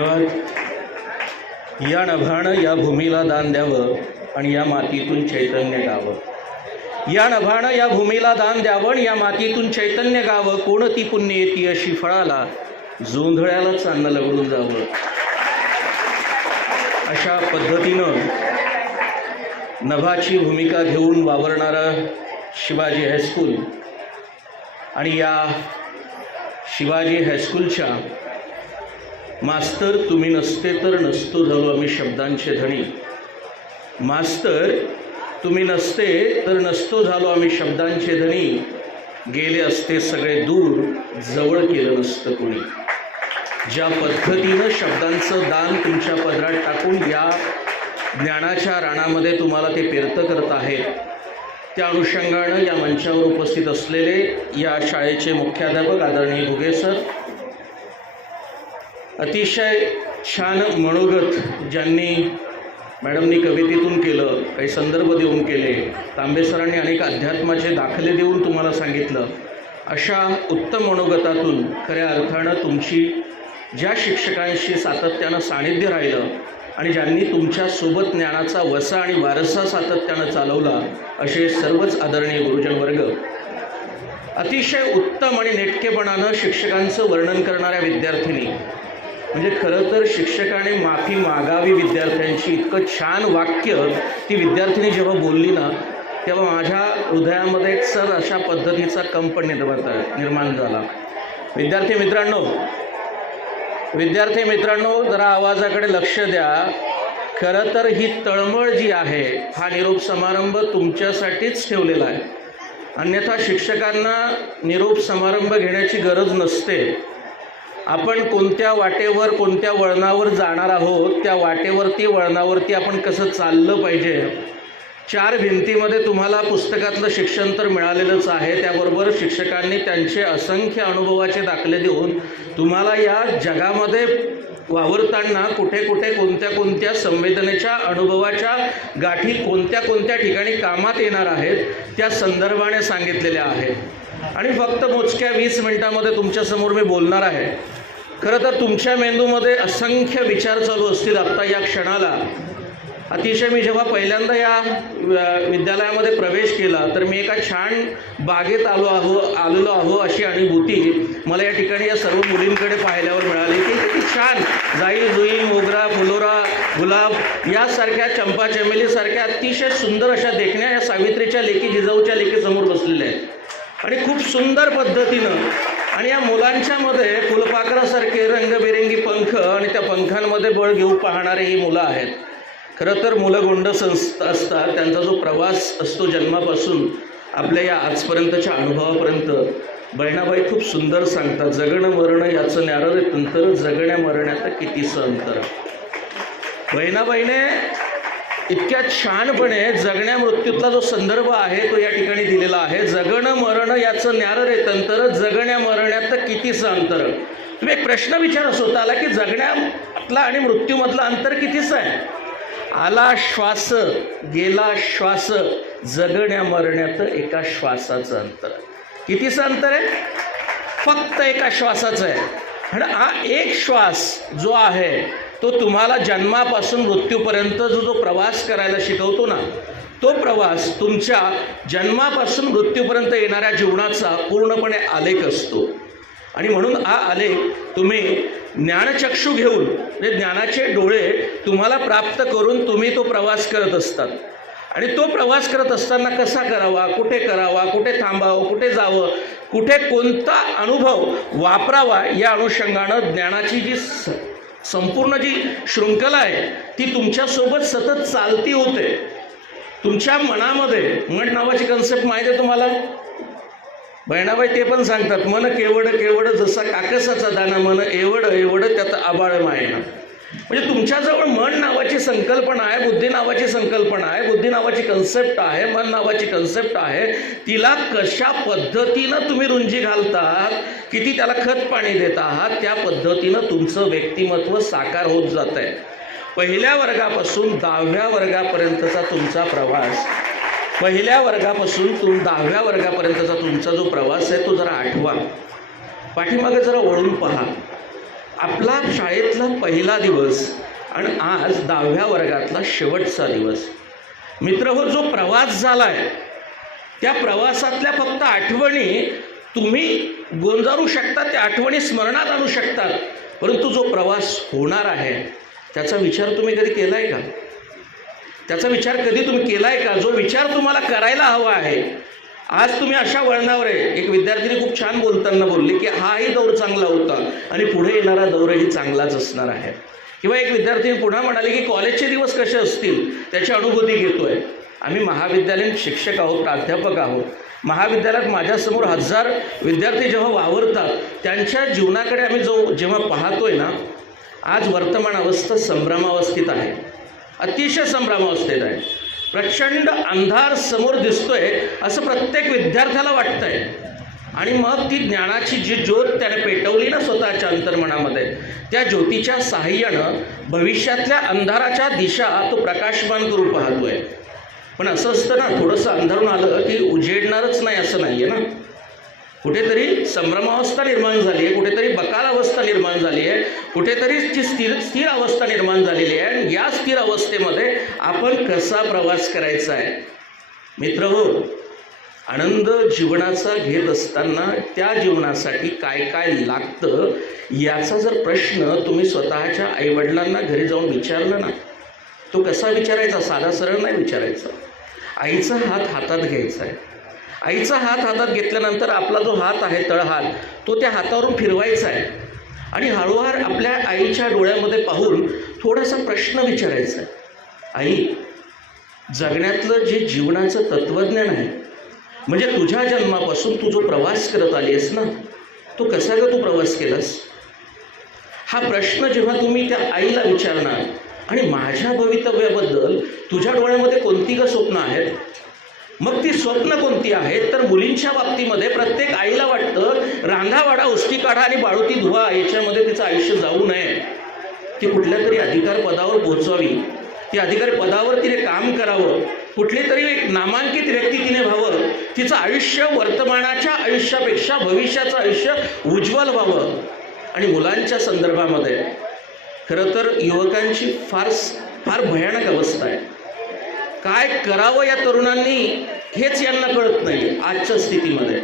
धन्यवाद. या नभानं या भूमीला दान द्यावं आणि या मातीतून चैतन्य गावं. या नभानं या भूमीला दान द्यावं आणि या मातीतून चैतन्य गावं. कोणती पुण्य येती अशी फळाला, जोंधळ्यालाच अन्न लगडून जावं. अशा पद्धतीनं नभाची भूमिका घेऊन वावरणारं शिवाजी हायस्कूल आणि या शिवाजी हायस्कूलच्या मास्तर तुम्ही नसते तर नसतो झालो आम्ही शब्दांचे धणी. मास्तर तुम्ही नसते तर नसतो झालो आम्ही शब्दांचे धणी. गेले असते सगळे दूर, जवळ केलं नसतं कोणी. ज्या पद्धतीनं शब्दांचं दान तुमच्या पदरात टाकून या ज्ञानाच्या रानामध्ये तुम्हाला ते पेरतं करत आहेत, त्या अनुषंगानं या मंचावर उपस्थित असलेले या शाळेचे मुख्याध्यापक आदरणीय घुगे सर, अतिशय छान मनोगत ज्यांनी मॅडमनी कवितेतून केलं, काही संदर्भ देऊन केले, तांबे सरांनी अनेक अध्यात्माचे दाखले देऊन तुम्हाला सांगितलं, अशा उत्तम मनोगतातून खऱ्या अर्थानं तुमची ज्या शिक्षकांशी सातत्यानं सानिध्य राहिलं आणि ज्यांनी तुमच्यासोबत ज्ञानाचा वसा आणि वारसा सातत्यानं चालवला, असे सर्वच आदरणीय गुरुजन वर्ग, अतिशय उत्तम आणि नेटकेपणानं शिक्षकांचं वर्णन करणाऱ्या विद्यार्थिनी, म्हणजे खरं तर शिक्षकाने माफी मागावी विद्यार्थ्यांची, इतकं छान वाक्य ती विद्यार्थिनी जेव्हा बोलली ना, तेव्हा माझ्या हृदयामध्ये एक सर अशा पद्धतीचा कंप निर्माण झाला. विद्यार्थी मित्रांनो, जरा आवाजाकडे लक्ष द्या. खरं तर ही तळमळ जी आहे, हा निरोप समारंभ तुमच्यासाठीच ठेवलेला आहे. अन्यथा शिक्षकांना निरोप समारंभ घेण्याची गरज नसते. आपण कोणत्या वाटेवर, कोणत्या वळणावर जाणार आहोत, त्या वाटेवरती, वळणावरती आपण कसं चाललं पाहिजे. चार भिंतीमध्ये तुम्हाला पुस्तकातलं शिक्षण तर मिळालेलंच आहे, त्याबरोबर शिक्षकांनी त्यांचे असंख्य अनुभवाचे दाखले देऊन तुम्हाला या जगामध्ये वावरताना कुठे कुठे कोणत्या संवेदनेच्या अनुभवाच्या गाठी कोणत्या ठिकाणी कामात येणार आहेत, त्या संदर्भाने सांगितलेल्या आहेत. आणि फक्त मोजक्या 20 मिनिटांमध्ये तुमच्यासमोर मी बोलणार आहे. खरं तर तुमच्या मेंदूमध्ये असंख्य विचार चालू असतील आत्ता या क्षणाला. अतिशय मी जेव्हा पहिल्यांदा या विद्यालयामध्ये प्रवेश केला तर मी एका छान बागेत आलेलो आहो अशी अनुभूती मला या ठिकाणी या सर्व मुलींकडे पाहिल्यावर मिळाली की किती छान जाई जुई, मोगरा, फुलोरा, गुलाब यासारख्या, चंपा चमेलीसारख्या अतिशय सुंदर अशा देखण्या या सावित्रीच्या लेकी, जिजाऊच्या लेकी समोर बसलेल्या आहेत आणि खूप सुंदर पद्धतीनं. आणि या मुलांच्यामध्ये फुलपाखरासारखे रंगबिरंगी पंख आणि त्या पंखांमध्ये बळ घेऊ पाहणारे ही मुलं आहेत. खरं तर मुलं गोंड असतात. त्यांचा जो प्रवास असतो जन्मापासून आपल्या या आजपर्यंतच्या अनुभवापर्यंत, बहिणाबाई खूप सुंदर सांगतात, जगणं मरणं याचं न्यारं रे तंतर, जगण्या मरण्यात कितीसं अंतर. बहिणाबाईने इतक्या छानपणे जगण्या मृत्यूतला जो संदर्भ आहे तो या ठिकाणी दिलेला आहे. जगणं मरणं याचं न्यारं रे तंतर, जगण्या मरण्यात कितीसं अंतर. तुम्ही एक प्रश्न विचारा स्वतःला की जगण्यातला आणि मृत्यूमधलं अंतर कितीसं आहे. आला श्वास, गेला श्वास, जगण्या मरण्यात एका श्वासाचं अंतर. कितीचं अंतर आहे? फक्त एका श्वासाचं आहे. आणि हा एक श्वास जो आहे तो तुम्हाला जन्मापासून मृत्यूपर्यंत जो प्रवास करायला शिकवतो ना, तो प्रवास तुमच्या जन्मापासून मृत्यूपर्यंत येणाऱ्या जीवनाचा पूर्णपणे आलेख असतो. आणि म्हणून हा आलेख तुम्ही ज्ञानचक्षु घेऊन, म्हणजे ज्ञानाचे डोळे तुम्हाला प्राप्त करून तुम्ही तो प्रवास करत असतात. आणि तो प्रवास करत असताना कसा करावा, कुठे थांबावं, कुठे जावं, कुठे कोणता अनुभव वापरावा, या अनुषंगानं ज्ञानाची जी संपूर्ण जी शृंखला आहे ती तुमच्यासोबत सतत चालती होते. तुमच्या मनामध्ये मन नावाची कन्सेप्ट माहीत आहे तुम्हाला. बहिणाबाई ते पण सांगतात, मन केवड जसा काकसाचा दाना, मन एवढ त्यात आबाळ मायना. म्हणजे तुमच्याजवळ मन नावाची संकल्पना आहे, बुद्धी नावाची संकल्पना आहे, बुद्धी नावाची कन्सेप्ट आहे, मन नावाची कन्सेप्ट आहे. तिला कशा पद्धतीनं तुम्ही रुंजी घालतात, किती त्याला खत पाणी देत आहात, त्या पद्धतीनं तुमचं व्यक्तिमत्व साकार होत जात आहे. पहिल्या वर्गापासून 10व्या वर्गापर्यंतचा तुमचा प्रवास, पहिल्या वर्गापासून 10व्या वर्गापर्यंतचा तुमचा जो प्रवास आहे तो जरा आठवा. पाठीमागे जरा वळून पहा. आपला शाळेतला पहिला दिवस आणि आज 10व्या वर्गातला शेवटचा दिवस. मित्र हो, जो प्रवास झालाय त्या प्रवासातल्या फक्त आठवणी तुम्ही गोंजारू शकता, त्या आठवणी स्मरणात आणू शकतात, परंतु जो प्रवास होणार आहे त्याचा विचार तुम्ही कधी केलाय का? त्याचा विचार कधी तुम्ही केलाय का? जो विचार तुम्हाला करायला हवा आहे. आज तुम्ही अशा वळणावर आहे. एक विद्यार्थिनी खूप छान बोलताना बोलली की हाही दौर चांगला होता आणि पुढे येणारा दौरही चांगलाच असणार आहे. किंवा एक विद्यार्थिनी पुन्हा म्हणाली की कॉलेजचे दिवस कसे असतील त्याची अनुभूती घेतोय. आम्ही महाविद्यालयीन शिक्षक आहोत, प्राध्यापक आहोत. महाविद्यालयात माझ्यासमोर 1000 विद्यार्थी जेव्हा वावरतात त्यांच्या जीवनाकडे आम्ही जेव्हा पाहतोय ना, आज वर्तमान अवस्था संभ्रमावस्थेत आहे, अतिशय संभ्रमावस्थेत आहे. प्रचंड अंधार समोर दिसतोय असं प्रत्येक विद्यार्थ्याला वाटतंय. आणि मग ती ज्ञानाची जी ज्योत त्याने पेटवली ना स्वतःच्या अंतर्मनामध्ये, त्या ज्योतीच्या साहाय्यानं भविष्यातल्या अंधाराच्या दिशा तो प्रकाशमान करून पाहतोय. पण असं असतं ना, थोडंसं अंधारून आलं की उजेडणारच नाही असं नाही आहे ना. कुठेतरी संभ्रमावस्था निर्माण झाली आहे, कुठेतरी बकाल अवस्था निर्माण झाली आहे, कुठेतरी ती स्थिर अवस्था निर्माण झालेली आहे. आणि या स्थिर अवस्थेमध्ये आपण कसा प्रवास करायचा आहे? मित्र हो, आनंद जीवनाचा घेत असताना त्या जीवनासाठी काय काय लागतं याचा जर प्रश्न तुम्ही स्वतःच्या आईवडिलांना घरी जाऊन विचारलं ना, तो कसा विचारायचा? साधा सरळ नाही विचारायचा. आईचा हात हातात घ्यायचा आहे. आईचा हात हातात घेतल्यानंतर आपला जो हात आहे तळहात, तो त्या हातावरून फिरवायचा आहे आणि हळूहळू आपल्या आईच्या डोळ्यामध्ये पाहून थोडासा प्रश्न विचारायचा आहे. आई, जगण्यातलं जे जीवनाचं तत्त्वज्ञान आहे, म्हणजे तुझ्या जन्मापासून तू जो प्रवास करत आली आहेस ना, तो कसा ग तू प्रवास केलास? हा प्रश्न जेव्हा तुम्ही त्या आईला विचारणार, आणि माझ्या भवितव्याबद्दल तुझ्या डोळ्यामध्ये कोणती ग स्वप्न आहेत, मग ती स्वप्न कोणती आहेत? तर मुलींच्या बाबतीमध्ये प्रत्येक आईला वाटतं रांधावाडा, उष्टी काढा आणि बाळुती धुवा याच्यामध्ये तिचं आयुष्य जाऊ नये. ती कुठल्या तरी अधिकार पदावर पोहोचावी, ती अधिकारी पदावर तिने काम करावं, कुठली तरी एक नामांकित व्यक्ती तिने व्हावं, तिचं आयुष्य वर्तमानाच्या आयुष्यापेक्षा भविष्याचं आयुष्य उज्ज्वल व्हावं. आणि मुलांच्या संदर्भामध्ये खरं तर युवकांची फार भयानक अवस्था आहे. काय करावं या तरुणांनी हेच यांना कळत नाही आजच्या स्थितीमध्ये.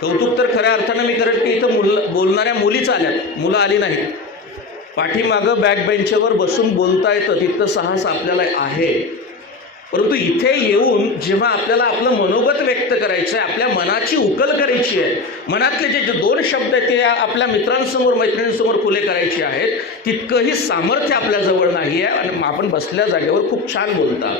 कौतुक तर खऱ्या अर्थानं मी करत की इथं बोलणाऱ्या मुलीच आल्यात, मुलं आली नाहीत. पाठीमागं बॅक बेंचवर बसून बोलता येतं तिथं साहस आपल्याला आहे, परंतु इथे येऊन जेव्हा आपल्याला आपलं मनोगत व्यक्त करायचं आहे, आपल्या मनाची उकल करायची आहे, मनातले जे 2 शब्द आहेत ते आपल्या मित्रांसमोर मैत्रिणींसमोर खुले करायचे आहेत, तितकंही सामर्थ्य आपल्याजवळ नाही आहे. आणि आपण बसल्या जागेवर खूप छान बोलतात.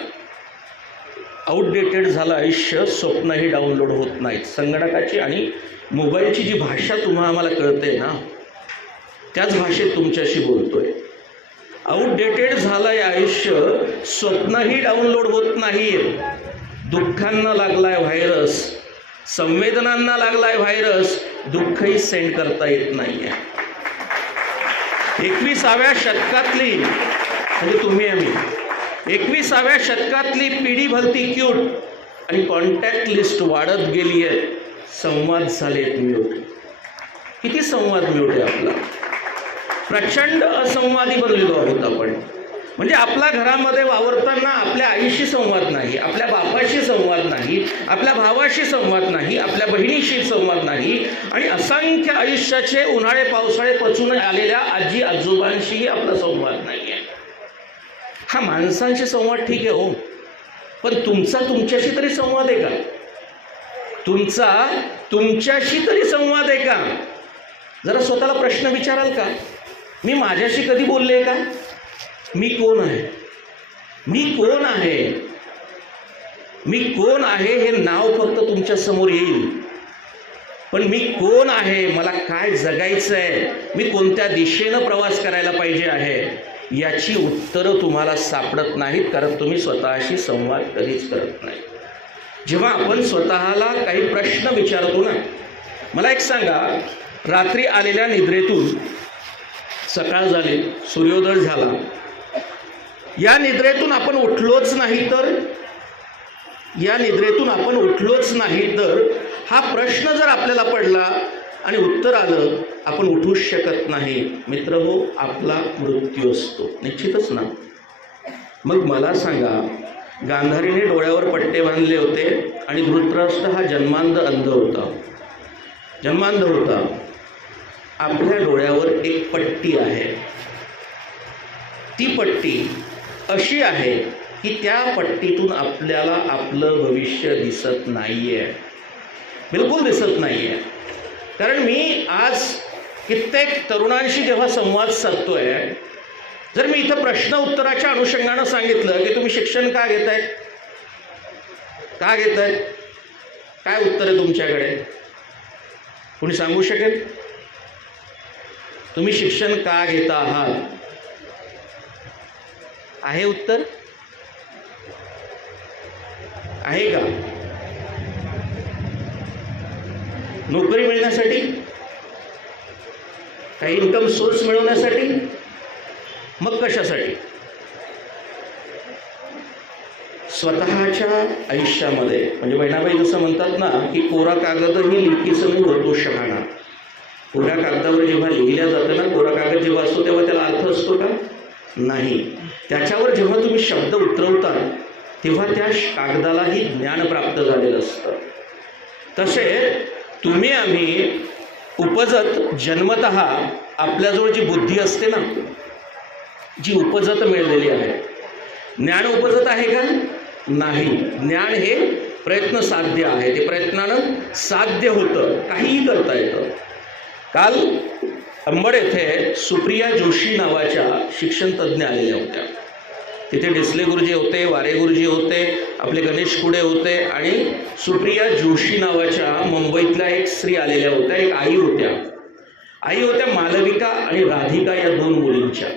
आउटडेटेड झालं आयुष्य, स्वप्नही डाउनलोड होत नाहीत. संगणकाची आणि मोबाईलची जी भाषा तुम्हाला आम्हाला कळते ना, त्याच भाषेत तुमच्याशी बोलतोय. आउटडेटेड झालंय आयुष्य, स्वप्नही डाउनलोड होत नाहीत. दुःखांना लागलाय व्हायरस, संवेदनांना लागलाय व्हायरस, दुःखही सेंड करता येत नाहीये. 21व्या शतकातली, म्हणजे तुम्ही आम्ही 21व्या शतकातली पिढी भलती क्यूट आणि कॉन्टॅक्ट लिस्ट वाढत गेली आहे. संवाद झालेत म्यूट. किती संवाद म्यूट आहे आपला? प्रचंड असंवादी बनलेलो आहोत आपण. म्हणजे आपल्या घरामध्ये वावरताना आपल्या आईशी संवाद नाही, आपल्या बापाशी संवाद नाही, आपल्या भावाशी संवाद नाही, आपल्या बहिणीशी संवाद नाही, आणि असंख्य आयुष्याचे उन्हाळे पावसाळे पचून आलेल्या आजी आजोबांशीही आपला संवाद नाही आहे. हा माणसांशी संवाद ठीक आहे हो, पण तुमच्याशी तरी संवाद आहे का? तुमच्याशी तरी संवाद आहे का? जरा स्वतःला प्रश्न विचाराल का? मी माझ्याशी कधी बोलले का? मी कोण आहे? मी कोण आहे? मी कोण आहे हे नाव फक्त तुमच्या समोर येईल, पण मी कोण आहे, मला काय जगायचं आहे, मी कोणत्या दिशेनं प्रवास करायला पाहिजे आहे, याची उत्तरं तुम्हाला सापडत नाहीत, कारण तुम्ही स्वतःशी संवाद कधीच करत नाही. जेव्हा आपण स्वतःला काही प्रश्न विचारतो ना, मला एक सांगा, रात्री आलेल्या निद्रेतून सकाळ झाली, सूर्योदय झाला, या निद्रेतून आपण उठलोच नाही तर हा प्रश्न जर आपल्याला पडला आणि उत्तर आलं आपण उठूच शकत नाही. मित्र हो, आपला मृत्यू असतो निश्चितच ना. मग मला सांगा, गांधारीने डोळ्यावर पट्टे बांधले होते आणि धृतराष्ट्र हा जन्मांध अंध होता, जन्मांध होता. आपल्या डोळ्यावर एक पट्टी आहे. ती पट्टी अशी आहे की त्या पट्टीतून आपल्याला आपलं भविष्य दिसत नाहीये, बिलकुल दिसत नाहीये. कारण मी आज कित्येक तरुणांशी जेव्हा संवाद साधतोय, जर मी इथं प्रश्न उत्तराच्या अनुषंगानं सांगितलं की तुम्ही शिक्षण का घेताय, का घेताय, काय उत्तर आहे तुमच्याकडे? कोणी सांगू शकेल? तुम्ही शिक्षण का घेता आहात? आहे उत्तर? आहे का? नोकरी मिळण्यासाठी, काही इन्कम सोर्स मिळवण्यासाठी? मग कशासाठी? स्वतःच्या आयुष्यामध्ये, म्हणजे बहिणाबाई जसं म्हणतात ना की कोरा कागदही लिखीचं मी होतो शहाणा. कोऱ्या कागदावर जेव्हा लिहिल्या जातं ना, कोरा कागद जेव्हा असतो तेव्हा त्याला अर्थ असतो का? नाही. त्याच्यावर जेव्हा तुम्ही शब्द उतरवता तेव्हा त्या कागदालाही ज्ञान प्राप्त झालेलं असतं. तसे तुम्ही आम्ही उपजत जन्मतः आपल्याजवळ जी बुद्धी असते ना, जी उपजत मिळलेली आहे, ज्ञान उपजत आहे का? नाही. ज्ञान हे प्रयत्न साध्य आहे, ते प्रयत्नानं साध्य होतं, काहीही करता येतं. काल अंबड येथे सुप्रिया जोशी नावाच्या शिक्षण तज्ज्ञ आलेल्या होत्या. तिथे डिसले गुरुजी होते, वारे गुरुजी होते, आपले गणेश कुडे होते आणि सुप्रिया जोशी नावाच्या मुंबईतल्या एक स्त्री आलेल्या होत्या, एक आई होत्या. आई होत्या मालविका आणि राधिका या दोन मुलींच्या.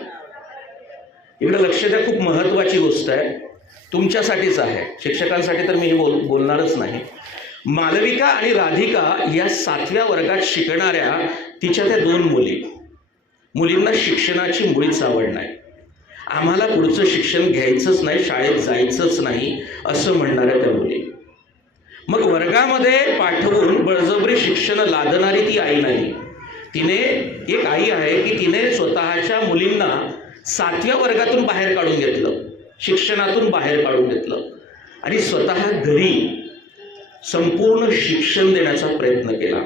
इकडे लक्ष द्या, खूप महत्त्वाची गोष्ट आहे, तुमच्यासाठीच आहे, शिक्षकांसाठी तर मी बोलणारच नाही. मालविका आणि राधिका या 7व्या वर्गात शिकणाऱ्या तिच्या त्या दोन मुलींना शिक्षणाची मुळीच आवड नाही. आम्हाला पुढचं शिक्षण घ्यायचंच नाही, शाळेत जायचंच नाही असं म्हणणाऱ्या त्या मुली. मग वर्गामध्ये पाठवून बळजबरी शिक्षण लादणारी ती आई नाही. तिने एक आई आहे की तिने स्वतःच्या मुलींना 7व्या वर्गातून बाहेर काढून घेतलं, शिक्षणातून बाहेर काढून घेतलं आणि स्वतः घरी संपूर्ण शिक्षण देण्याचा प्रयत्न केला.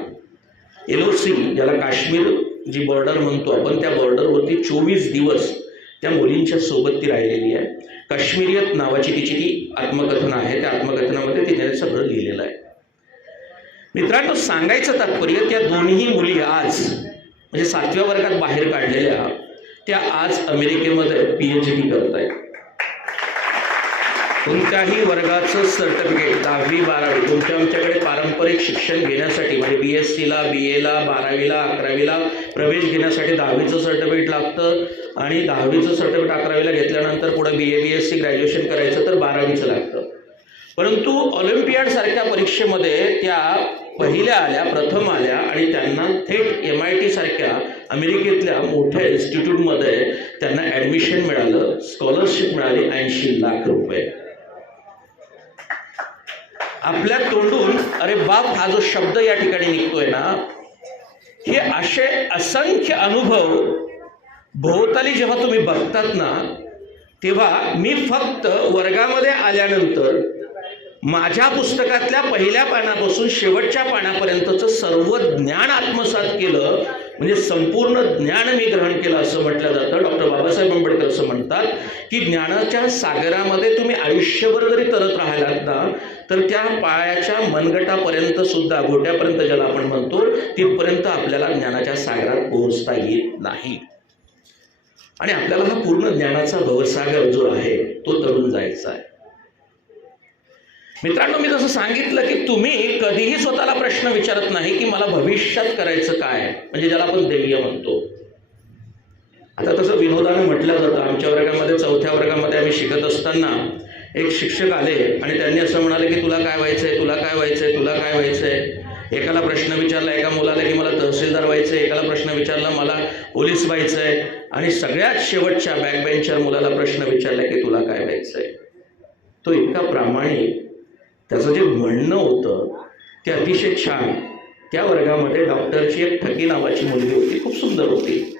LOC, ज्याला काश्मीर जी बॉर्डर म्हणतो आपण, त्या बॉर्डरवरती 24 दिवस त्या मुलींच्या सोबत ती राहिलेली आहे. काश्मीरियत नावाची तिची ती आत्मकथन आहे. त्या आत्मकथनामध्ये तिने सगळं लिहिलेलं आहे. मित्रांनो, सांगायचं तात्पर्य, त्या दोन्ही मुली आज म्हणजे 7व्या वर्गात बाहेर काढलेल्या, त्या आज अमेरिकेमध्ये PhD करत आहेत. कोणत्याही वर्गाचं सर्टिफिकेट 10वी 12वी तुमच्या आमच्याकडे पारंपरिक शिक्षण घेण्यासाठी, म्हणजे BScला, BAला, 12वीला 11वीला प्रवेश घेण्यासाठी 10वीचं सर्टिफिकेट लागतं आणि 10वीचं सर्टिफिकेट 11वीला घेतल्यानंतर पुढे BA BSc ग्रॅज्युएशन करायचं तर 12वीचं लागतं. परंतु ऑलिम्पियाड सारख्या परीक्षेमध्ये त्या पहिल्या आल्या, प्रथम आल्या आणि त्यांना थेट MIT सारख्या अमेरिकेतल्या मोठ्या इन्स्टिट्यूटमध्ये त्यांना ॲडमिशन मिळालं, स्कॉलरशिप मिळाली 80 लाख रुपये. आपल्या तोंडून अरे बाप हा जो शब्द या ठिकाणी निघतोय ना, हे असे असंख्य अनुभव भोवताली जेव्हा तुम्ही बघतात ना, तेव्हा मी फक्त वर्गामध्ये आल्यानंतर माझ्या पुस्तकातल्या पहिल्या पानापासून शेवटच्या पानापर्यंतचं सर्व ज्ञान आत्मसात केलं, म्हणजे संपूर्ण ज्ञान मी ग्रहण केलं असं म्हटलं जातं. डॉक्टर बाबासाहेब आंबेडकर असं म्हणतात की ज्ञानाच्या सागरामध्ये तुम्ही आयुष्यभर जरी तरत राहिलात ना, तर त्या पायाच्या मनगटापर्यंत सुद्धा, घोट्यापर्यंत ज्याला आपण म्हणतो, तिथपर्यंत आपल्याला ज्ञानाच्या सागरात पोहोचता येत नाही. आणि आपल्याला हा पूर्ण ज्ञानाचा भवसागर जो आहे तो तरुण जायचा आहे. मित्रांनो, मी जसं सांगितलं की तुम्ही कधीही स्वतःला प्रश्न विचारत नाही की मला भविष्यात करायचं काय, म्हणजे ज्याला आपण ध्येय म्हणतो. आता तसं विनोदानं म्हटलं जातं. आमच्या वर्गामध्ये 4थ्या वर्गामध्ये आम्ही शिकत असताना एक शिक्षक आले आणि त्यांनी असं म्हणाले की तुला काय व्हायचंय, तुला काय व्हायचंय, तुला काय व्हायचंय. एकाला प्रश्न विचारला एका मुलाला की मला तहसीलदार व्हायचंय, एकाला प्रश्न विचारला मला पोलीस व्हायचंय आणि सगळ्यात शेवटच्या बॅकबेंचर मुलाला प्रश्न विचारला की तुला काय व्हायचंय. तो इतका प्रामाणिक, त्याचं जे म्हणणं होतं ते अतिशय छान. त्या वर्गामध्ये डॉक्टरची एक ठकी नावाची मुलगी होती, खूप सुंदर होती.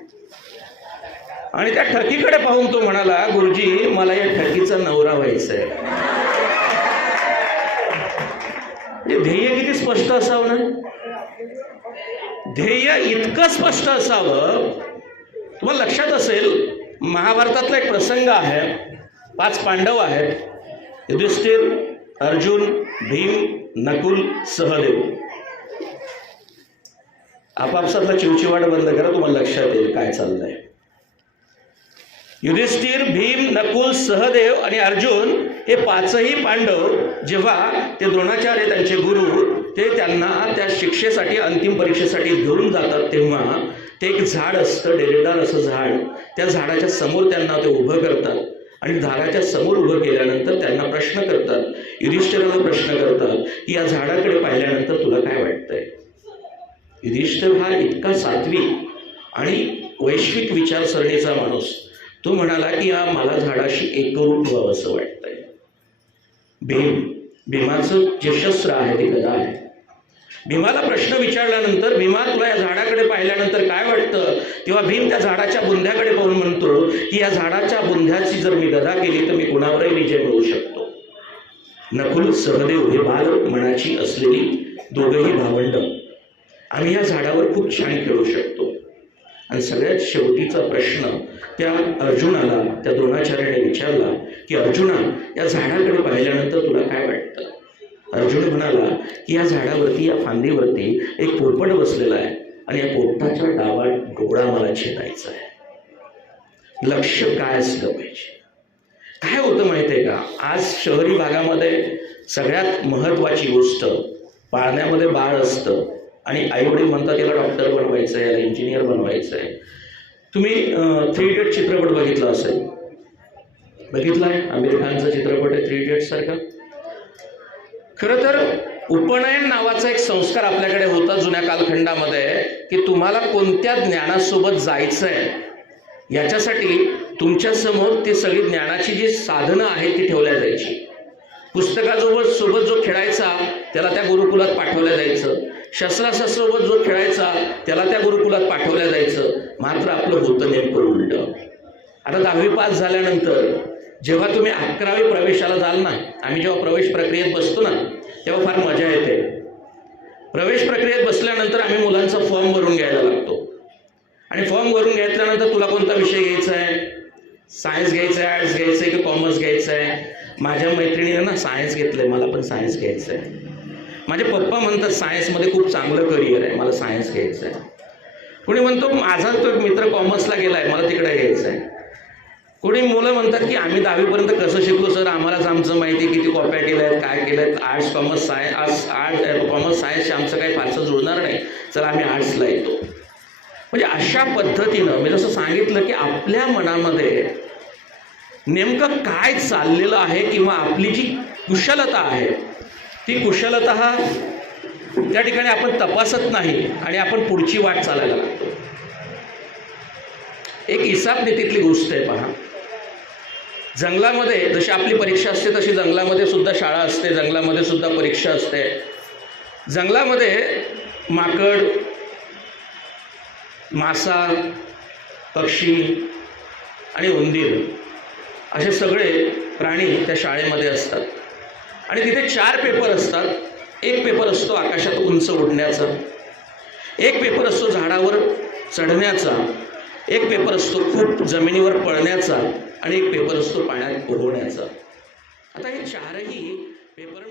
आणि त्या ठकीकडे पाहून तो म्हणाला, गुरुजी मला या ठकीचा नवरा व्हायचा आहे. ध्येय किती स्पष्ट असावं ना. ध्येय इतकं स्पष्ट असावं. तुम्हाला लक्षात असेल, महाभारतातला एक प्रसंग आहे. 5 पांडव आहेत, युधिष्ठिर, अर्जुन, भीम, नकुल, सहदेव. आपापसातला चिवचिवाट बंद करा, तुम्हाला लक्षात येईल काय चाललंय. युधिष्ठिर, भीम, नकुल, सहदेव आणि अर्जुन हे 5ही पांडव जेव्हा ते द्रोणाचार्य त्यांचे गुरु ते त्यांना त्या शिक्षेसाठी अंतिम परीक्षेसाठी घेऊन जातात, तेव्हा ते एक झाड असतं, डेरेदार असं झाड. त्या झाडाच्या समोर त्यांना ते उभं करतात आणि झाडाच्या समोर उभं केल्यानंतर त्यांना प्रश्न करतात. युधिष्ठिराला प्रश्न करतात की या झाडाकडे पाहिल्यानंतर तुला काय वाटतंय. युधिष्ठिर हा इतका सात्विक आणि वैश्विक विचारसरणीचा माणूस, तो म्हणाला की मला झाडाशी एकरूप व्हावं असं वाटतंय. भीमाचं जे शस्त्र आहे ते गदा आहे. भीमाला प्रश्न विचारल्यानंतर, भीमा तुला या झाडाकडे पाहिल्यानंतर काय वाटतं, तेव्हा भीम त्या झाडाच्या बुंध्याकडे पाहून म्हणतो की या झाडाच्या बुंध्याची जर मी गदा केली तर मी कुणावरही विजय मिळवू शकतो. नकुल, सहदेव हे बाल मनाची असलेली दोघंही भावंड, आम्ही या झाडावर खूप छान खेळू शकतो. आणि सगळ्यात शेवटीचा प्रश्न त्या अर्जुनाला त्या द्रोणाचार्याने विचारला की अर्जुना या झाडाकडे पाहिल्यानंतर तुला काय वाटतं. अर्जुन म्हणाला की या झाडावरती, या फांदीवरती एक पोपट बसलेला आहे आणि या पोपटाच्या डावा डोळा मला छेदायचा आहे. लक्ष काय असलं पाहिजे. काय होतं माहिती आहे का, आज शहरी भागामध्ये सगळ्यात महत्त्वाची गोष्ट, पाळण्यामध्ये बाळ असतं आणि आईवडील म्हणतात याला डॉक्टर बनवायचं आहे, याला इंजिनियर बनवायचं आहे. तुम्ही 3 इडियट चित्रपट बघितला असेल, बघितला आहे? आमिर खानचा चित्रपट आहे 3 इडियट सारखा. खरं तर उपनयन नावाचा एक संस्कार आपल्याकडे होता जुन्या कालखंडामध्ये की तुम्हाला कोणत्या ज्ञानासोबत जायचं आहे याच्यासाठी तुमच्यासमोर ती सगळी ज्ञानाची जी साधनं आहेत ती ठेवल्या जायची. पुस्तकासोबत जो खेळायचा त्याला त्या गुरुकुलात पाठवल्या जायचं, शस्त्रास्त्रासोबत जो खेळायचा त्याला त्या गुरुकुलात पाठवल्या जायचं. मात्र आपलं होतं नेमकं उलटं. आता 10वी पास झाल्यानंतर जेव्हा तुम्ही 11वी प्रवेशाला जाल ना, आम्ही जेव्हा प्रवेश प्रक्रियेत बसतो ना तेव्हा फार मजा येते. प्रवेश प्रक्रियेत बसल्यानंतर आम्ही मुलांचा फॉर्म भरून घ्यायला लागतो आणि फॉर्म भरून घेतल्यानंतर तुला कोणता विषय घ्यायचा आहे, सायन्स घ्यायचं आहे, आर्ट्स घ्यायचं आहे की कॉमर्स घ्यायचं आहे. माझ्या मैत्रिणीने ना सायन्स घेतलंय, मला पण सायन्स घ्यायचं आहे. माझे पप्पा म्हणतात सायन्समध्ये खूप चांगलं करिअर आहे, मला सायन्स घ्यायचं आहे. कोणी म्हणतो माझा तो मित्र कॉमर्सला गेला आहे, मला तिकडे घ्यायचं आहे. कोणी मुलं म्हणतात की आम्ही 10वीपर्यंत कसं शिकलो सर, आम्हालाच आमचं माहिती किती कॉप्या केल्या आहेत, काय केलं आहेत. आर्ट्स कॉमर्स सायन्स, कॉमर्स सायन्सशी आमचं काही फारसं जुळणार नाही, चला आम्ही आर्ट्सला येतो. म्हणजे अशा पद्धतीनं मी जसं सांगितलं की आपल्या मनामध्ये नेमकं काय चाललेलं आहे किंवा आपली जी कुशलता आहे ती कुशलता त्या ठिकाणी आपण तपासत नाही आणि आपण पुढची वाट चालायला लागतो. एक इसाप नीतीतली गोष्ट आहे पहा. जंगलामध्ये जशी आपली परीक्षा असते तशी जंगलामध्ये सुद्धा शाळा असते, जंगलामध्ये सुद्धा परीक्षा असते. जंगलामध्ये माकड, मासा, पक्षी आणि उंदीर असे सगळे प्राणी त्या शाळेमध्ये असतात आणि तिथे 4 पेपर असतात. एक पेपर असतो आकाशात उंच उडण्याचा, एक पेपर असतो झाडावर चढण्याचा, एक पेपर असतो खूप जमिनीवर पळण्याचा आणि एक पेपर असतो पाण्यात पोहण्याचा. आता हे 4ही पेपर